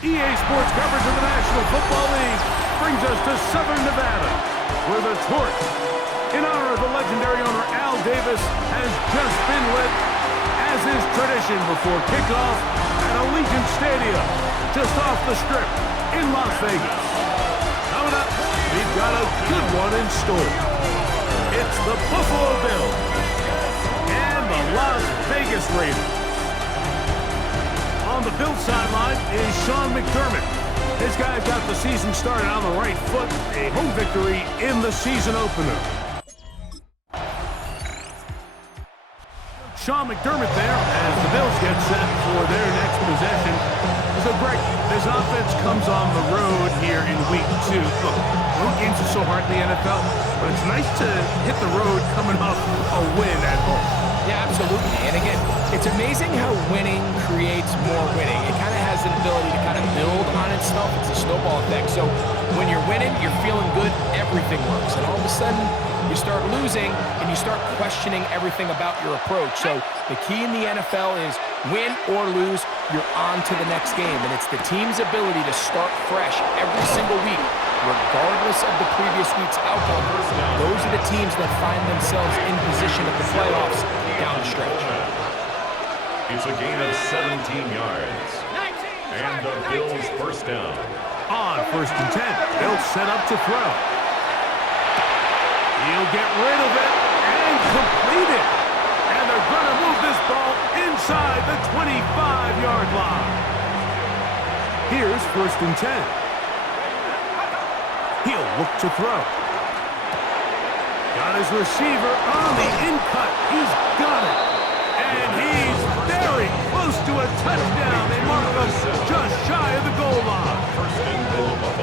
EA Sports coverage of the National Football League brings us to Southern Nevada, where the torch, in honor of the legendary owner Al Davis, has just been lit, as is tradition before kickoff at Allegiant Stadium, just off the Strip in Las Vegas. Coming up, we've got a good one in store. It's the Buffalo Bills and the Las Vegas Raiders. On the Bills sideline is Sean McDermott. His guys got the season started on the right foot, a home victory in the season opener. Sean McDermott there as the Bills get set for their next possession. So, Greg, this offense comes on the road here in week 2. Look, road games are so hard in the NFL, but it's nice to hit the road coming off a win at home. Yeah, absolutely. And again, it's amazing how winning creates more winning. It kind of has an ability to kind of build on itself. It's a snowball effect. So when you're winning, you're feeling good, everything works. And all of a sudden, you start losing, and you start questioning everything about your approach. So the key in the NFL is win or lose, you're on to the next game. And it's the team's ability to start fresh every single week, regardless of the previous week's outcome. Those are the teams that find themselves in position at the playoffs down the stretch. It's a gain of 17 yards. And the Bills first down. On 1st and 10, they'll set up to throw. He'll get rid of it and complete it. And they're going to move this ball inside the 25-yard line. Here's 1st and 10. He'll look to throw. Got his receiver on the in-cut. He's got it. And he's very close to a touchdown. They mark him just shy of the goal line.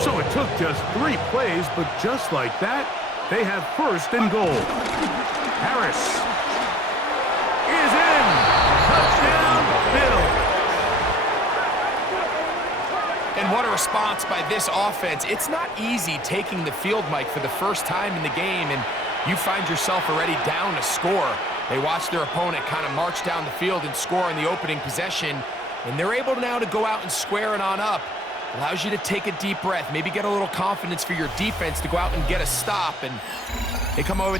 So it took just 3 plays, but just like that, they have 1st and goal. Harris is in. Touchdown, Bills. And what a response by this offense. It's not easy taking the field, Mike, for the first time in the game, and you find yourself already down a score. They watch their opponent kind of march down the field and score in the opening possession, and they're able now to go out and square it on up. Allows you to take a deep breath, maybe get a little confidence for your defense to go out and get a stop, and they come over.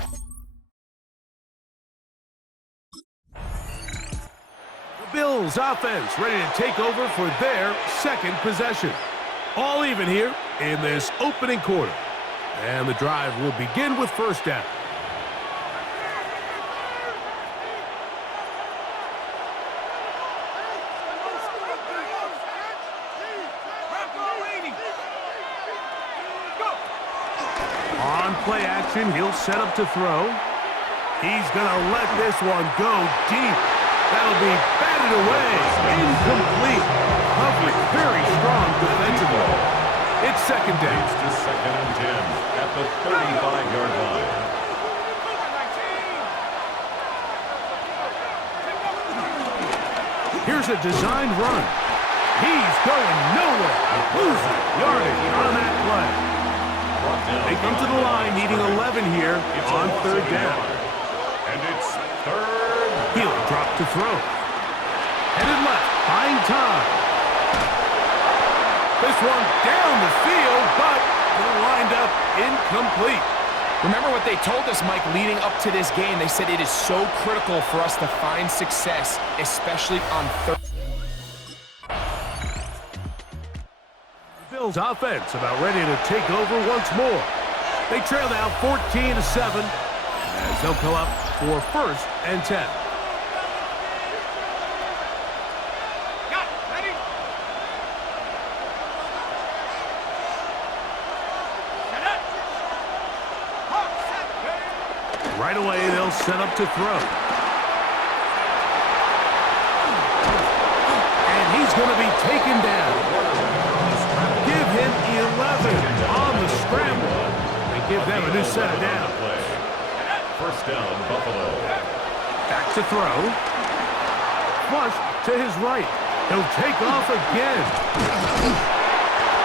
The Bills offense ready to take over for their 2nd possession. All even here in this opening quarter. And the drive will begin with 1st down. On play action, he'll set up to throw. He's going to let this one go deep. That'll be batted away. Incomplete. Coverage very strong defensively. It's 2nd down. It's to 2nd and 10 at the 35-yard line. Here's a designed run. He's going nowhere. Losing yardage on that play. They come to the line needing 11 here on 3rd down. And it's 3rd. He'll drop to throw. Headed left, buying time. This one down the field, but it'll wind up incomplete. Remember what they told us, Mike, leading up to this game. They said it is so critical for us to find success, especially on 3rd. Bills offense about ready to take over once more. They trail now 14-7 as they'll come up for 1st and 10. Right away, they'll set up to throw. And he's going to be taken down. Give him 11 on the scramble. They give them a new set of down. 1st down, Buffalo. Back to throw. Flush to his right. He'll take off again.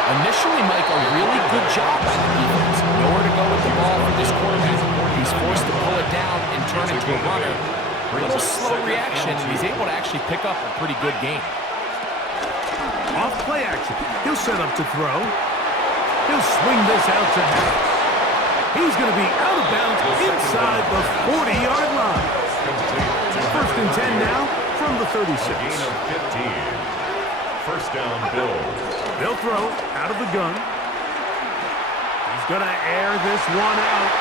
Initially, Mike, a really good job by the defense. Nowhere to go with the ball for this quarterback. He's forced to pull it down and turn into a runner. A little slow reaction, and he's able to actually pick up a pretty good game. Off play action. He'll set up to throw. He'll swing this out to Harris. He's going to be out of bounds inside the 40-yard line. First and 10 now from the 36. Gain of 15. First down, Bills. They'll throw out of the gun. He's going to air this one out,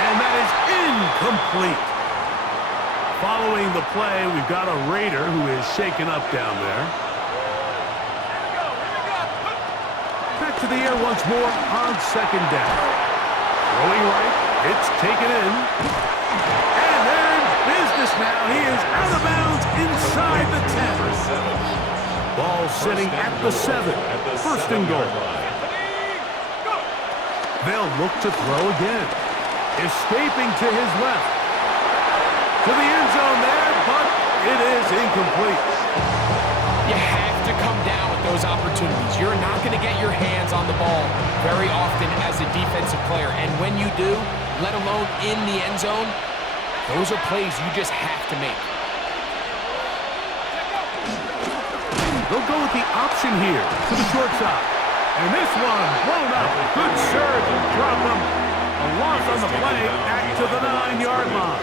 and that is incomplete. Following the play, we've got a Raider who is shaken up down there. Back to the air once more on second down. Throwing right, it's taken in. And they're in business now. He is out of bounds inside the 10. Ball sitting at the 7. First and goal. They'll look to throw again. Escaping to his left. To the end zone there, but it is incomplete. You have to come down with those opportunities. You're not going to get your hands on the ball very often as a defensive player. And when you do, let alone in the end zone, those are plays you just have to make. They'll go with the option here to the short side. And this one blown up. Good surge and drop him. A loss on the play back to the 9-yard line.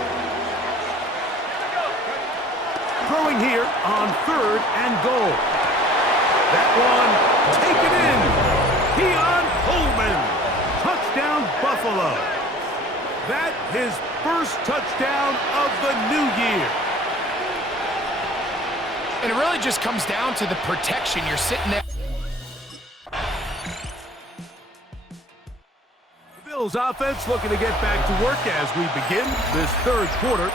Throwing here on third and goal. That one taken in. Keon Coleman. Touchdown Buffalo. That his first touchdown of the new year. And it really just comes down to the protection. You're sitting there. The Bills offense looking to get back to work as we begin this third quarter.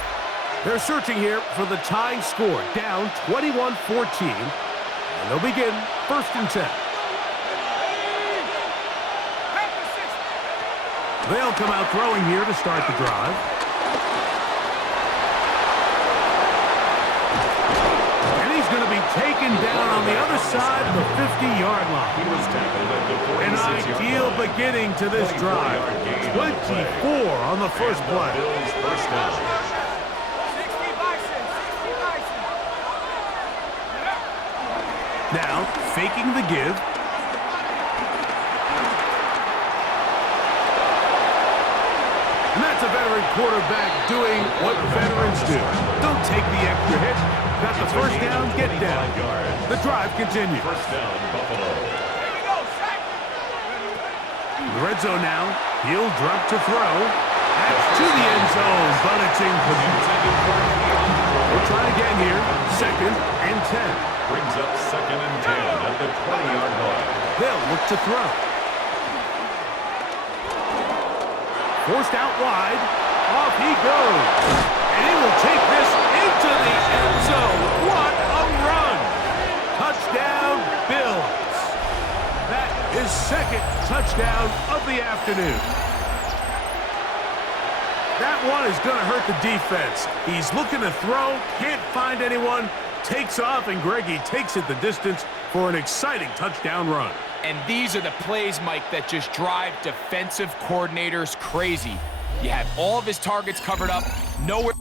They're searching here for the tying score, down 21-14. And they'll begin first and 10. They'll come out throwing here to start the drive. And he's going to be taken down on the other side of the 50-yard line. He was tackled at the An 46-yard ideal line. beginning to this drive. 24 on the first play. Bills first down. Now, faking the give. And that's a veteran quarterback doing what veterans do. Don't take the extra hit. Got the first down, get down. The drive continues. First down, Buffalo. The red zone now. He'll drop to throw. That's to the end zone, but it's incomplete. We'll try again here. Second and 10. Brings up second and 10 at the 20-yard line. They'll look to throw. Forced out wide. Off he goes. And he will take this into the end zone. What a run. Touchdown, Bills. That is second touchdown of the afternoon. That one is going to hurt the defense. He's looking to throw, can't find anyone, takes off, and Greggy takes it the distance for an exciting touchdown run. And these are the plays, Mike, that just drive defensive coordinators crazy. You have all of his targets covered up, nowhere.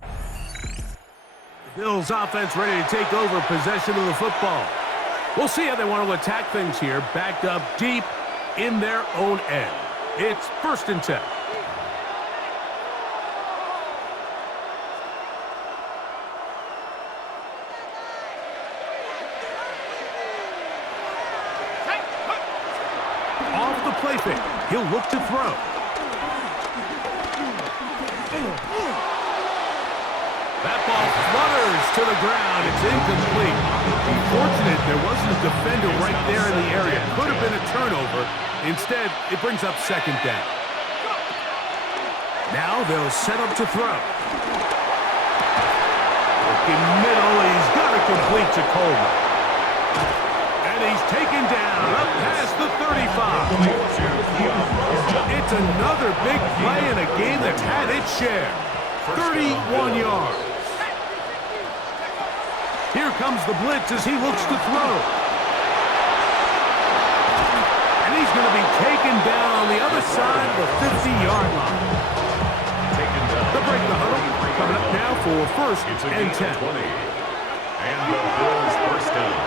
The Bills offense ready to take over possession of the football. We'll see how they want to attack things here, backed up deep in their own end. It's first and 10. Off the play fake. He'll look to throw. That ball flutters to the ground. It's incomplete. Unfortunate there wasn't a defender right there in the area. Could have been a turnover. Instead, it brings up second down. Now they'll set up to throw. Looking middle. He's got to complete to Coleman. And he's taken down up past the 35. It's another big play in a game that's had its share. 31 yards. Here comes the blitz as he looks to throw. And he's going to be taken down on the other side of the 50-yard line. They'll break the huddle. Coming up now for first and 10. And the Bills first down.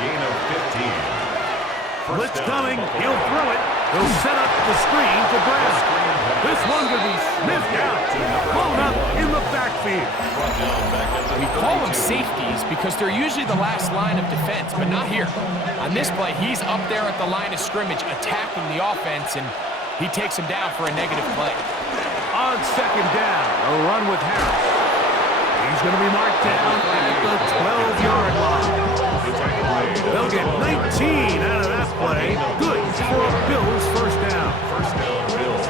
gain of 15. Blitz coming. He'll throw it. He'll set up the screen to Brown. This one could be sniffed out. Blown up in the backfield. We call them safeties because they're usually the last line of defense, but not here. On this play, he's up there at the line of scrimmage attacking the offense, and he takes him down for a negative play. On second down, a run with Harris. He's going to be marked down at the 12-yard line. They'll get 19 out of that play. Good for a Bills first down. First down, Bills.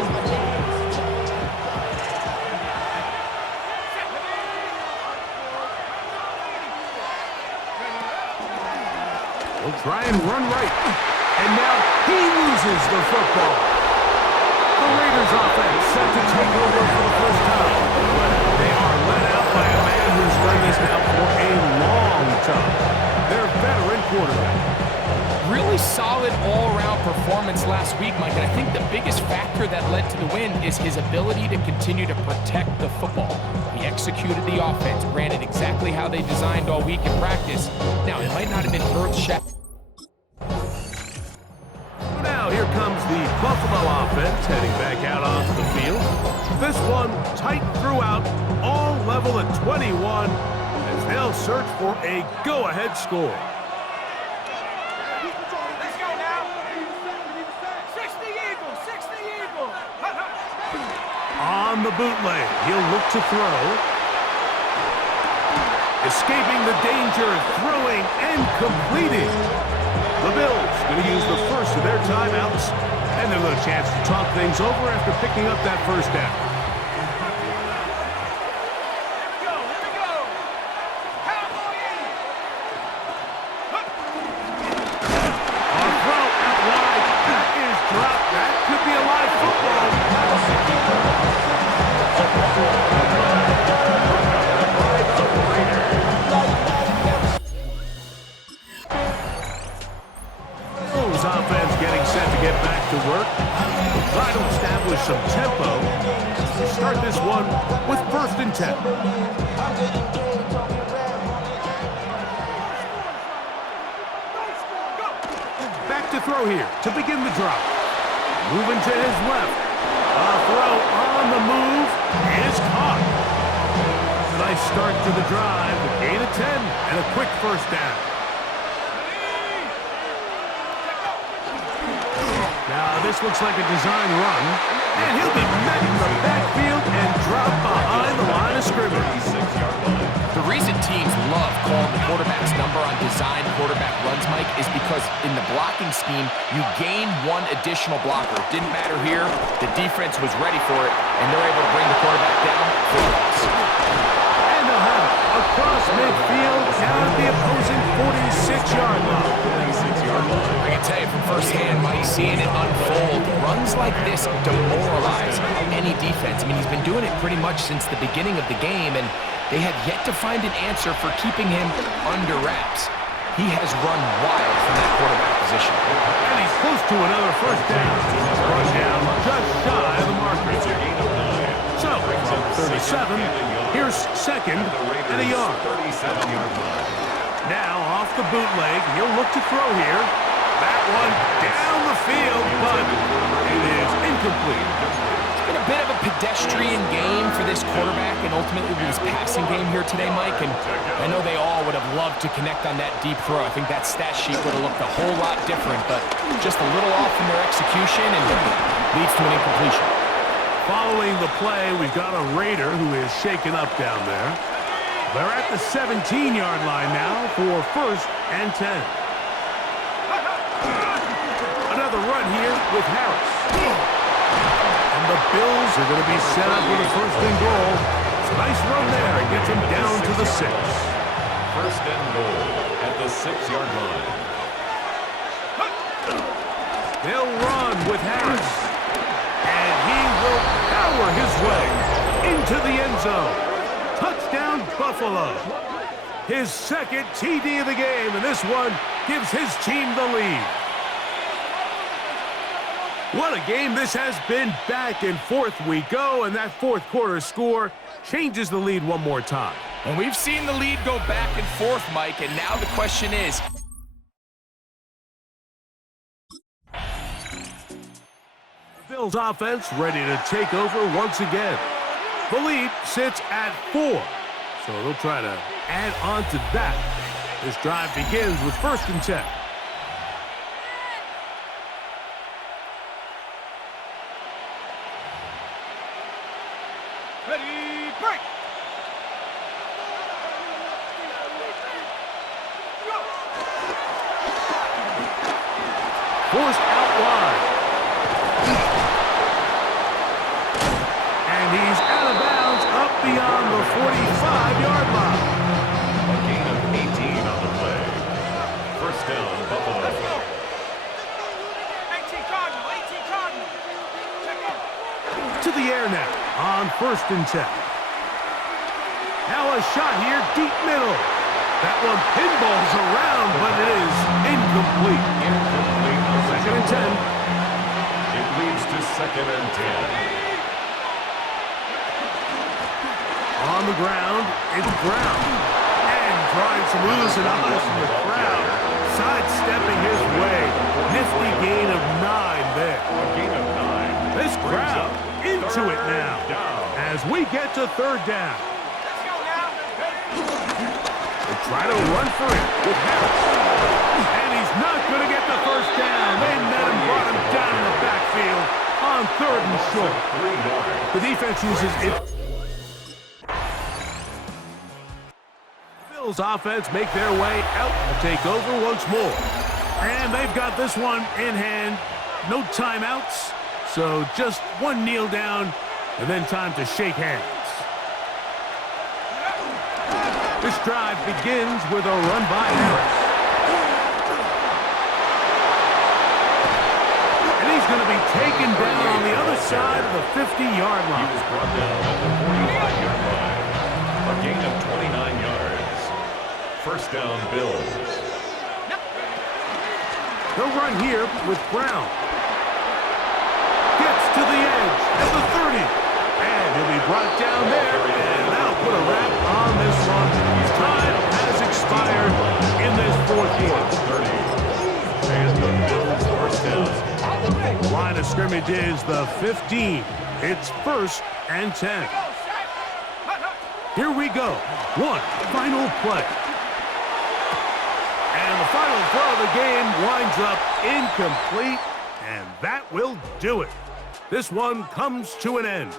He'll try and run right. And now he loses the football. The Raiders offense set to take over for the first time. They are led out by a man who's done this now for a long time. Their veteran quarterback. Really solid all-around performance last week, Mike, and I think the biggest factor that led to the win is his ability to continue to protect the football. He executed the offense, ran it exactly how they designed all week in practice. Now, it might not have been earth-shattering. Now here comes the Buffalo offense heading back out onto the field. This one tight throughout, all level at 21 as they'll search for a go-ahead score. Let's go now. 60 Eagles, 60 Eagles. On the bootleg, he'll look to throw. Escaping the danger, throwing and completing. The Bills going to use the first of their timeouts, and they'll have a chance to talk things over after picking up that first down. Here we go. Cowboy in. On throw out wide, that is dropped. That could be a live football. Offense getting set to get back to work. We'll try to establish some tempo. We'll start this one with 1st and 10. Back to throw here to begin the drop. Moving to his left. A throw on the move is caught. Nice start to the drive. A gain of 10 and a quick first down. Now, this looks like a design run, and he'll be met in the backfield and dropped behind the line of scrimmage. The reason teams love calling the quarterback's number on design quarterback runs, Mike, is because in the blocking scheme, you gain one additional blocker. It didn't matter here. The defense was ready for it, and they're able to bring the quarterback down for a loss. And they'll have it across midfield down at the opposing 46-yard line. I can tell you from firsthand, Mike, seeing it unfold, runs like this demoralize any defense. I mean, he's been doing it pretty much since the beginning of the game, and they have yet to find an answer for keeping him under wraps. He has run wild from that quarterback position. And he's close to another first down. Brought down just shy of the marker. So, from 37, here's 2nd and a yard. 37-yard line. Now, off the bootleg, he'll look to throw here. That one down the field, but it is incomplete. It's been a bit of a pedestrian game for this quarterback and ultimately this passing game here today, Mike. And I know they all would have loved to connect on that deep throw. I think that stat sheet would have looked a whole lot different, but just a little off in their execution and leads to an incompletion. Following the play, we've got a Raider who is shaken up down there. They're at the 17-yard line now for 1st and 10. Another run here with Harris. And the Bills are going to be set up with a 1st and goal. It's a nice run there. It gets them down to the 6. 1st and goal at the 6-yard line. They'll run with Harris. And he will power his way into the end zone. Touchdown, Buffalo. His 2nd TD of the game, and this one gives his team the lead. What a game this has been. Back and forth we go, and that 4th quarter score changes the lead one more time. And we've seen the lead go back and forth, Mike, and now the question is, Bills offense ready to take over once again. The lead sits at 4, so they'll try to add on to that. This drive begins with 1st and 10. Ready, break. Forced out wide. And he's out of bounds up beyond the 45-yard line. A gain of 18 on the play. First down, Buffalo. Let's go. 18 Cardinal, 18 Cardinal. Check out. To the air now on 1st and 10. Now a shot here, deep middle. That one pinballs around, but it is incomplete. Incomplete on 2nd and 10. It leads to 2nd and 10. On the ground, it's Brown. And trying to lose it on the crowd. Sidestepping his way. Nifty gain of 9 there. A gain of 9. This crowd into it now as we get to 3rd down. Let's go now. They try to run for it with Harris. And he's not going to get the 1st down. They met him, brought him down in the backfield on 3rd and short. 3 yards. The defense uses it. Bills offense make their way out to take over once more. And they've got this one in hand. No timeouts. So just one kneel down and then time to shake hands. This drive begins with a run by Harris. And he's going to be taken down on the other side of the 50-yard He line. was brought down at the 45-yard line. A gain of 29 yards. First down, Bills. They'll run here with Brown. Gets to the edge at the 30. And he'll be brought down there. And that'll put a wrap on this one. Time has expired in this 4th quarter. 30. And the Bills first down. Line of scrimmage is the 15. It's 1st and 10. Here we go. One final play. And the final throw of the game winds up incomplete, and that will do it. This one comes to an end.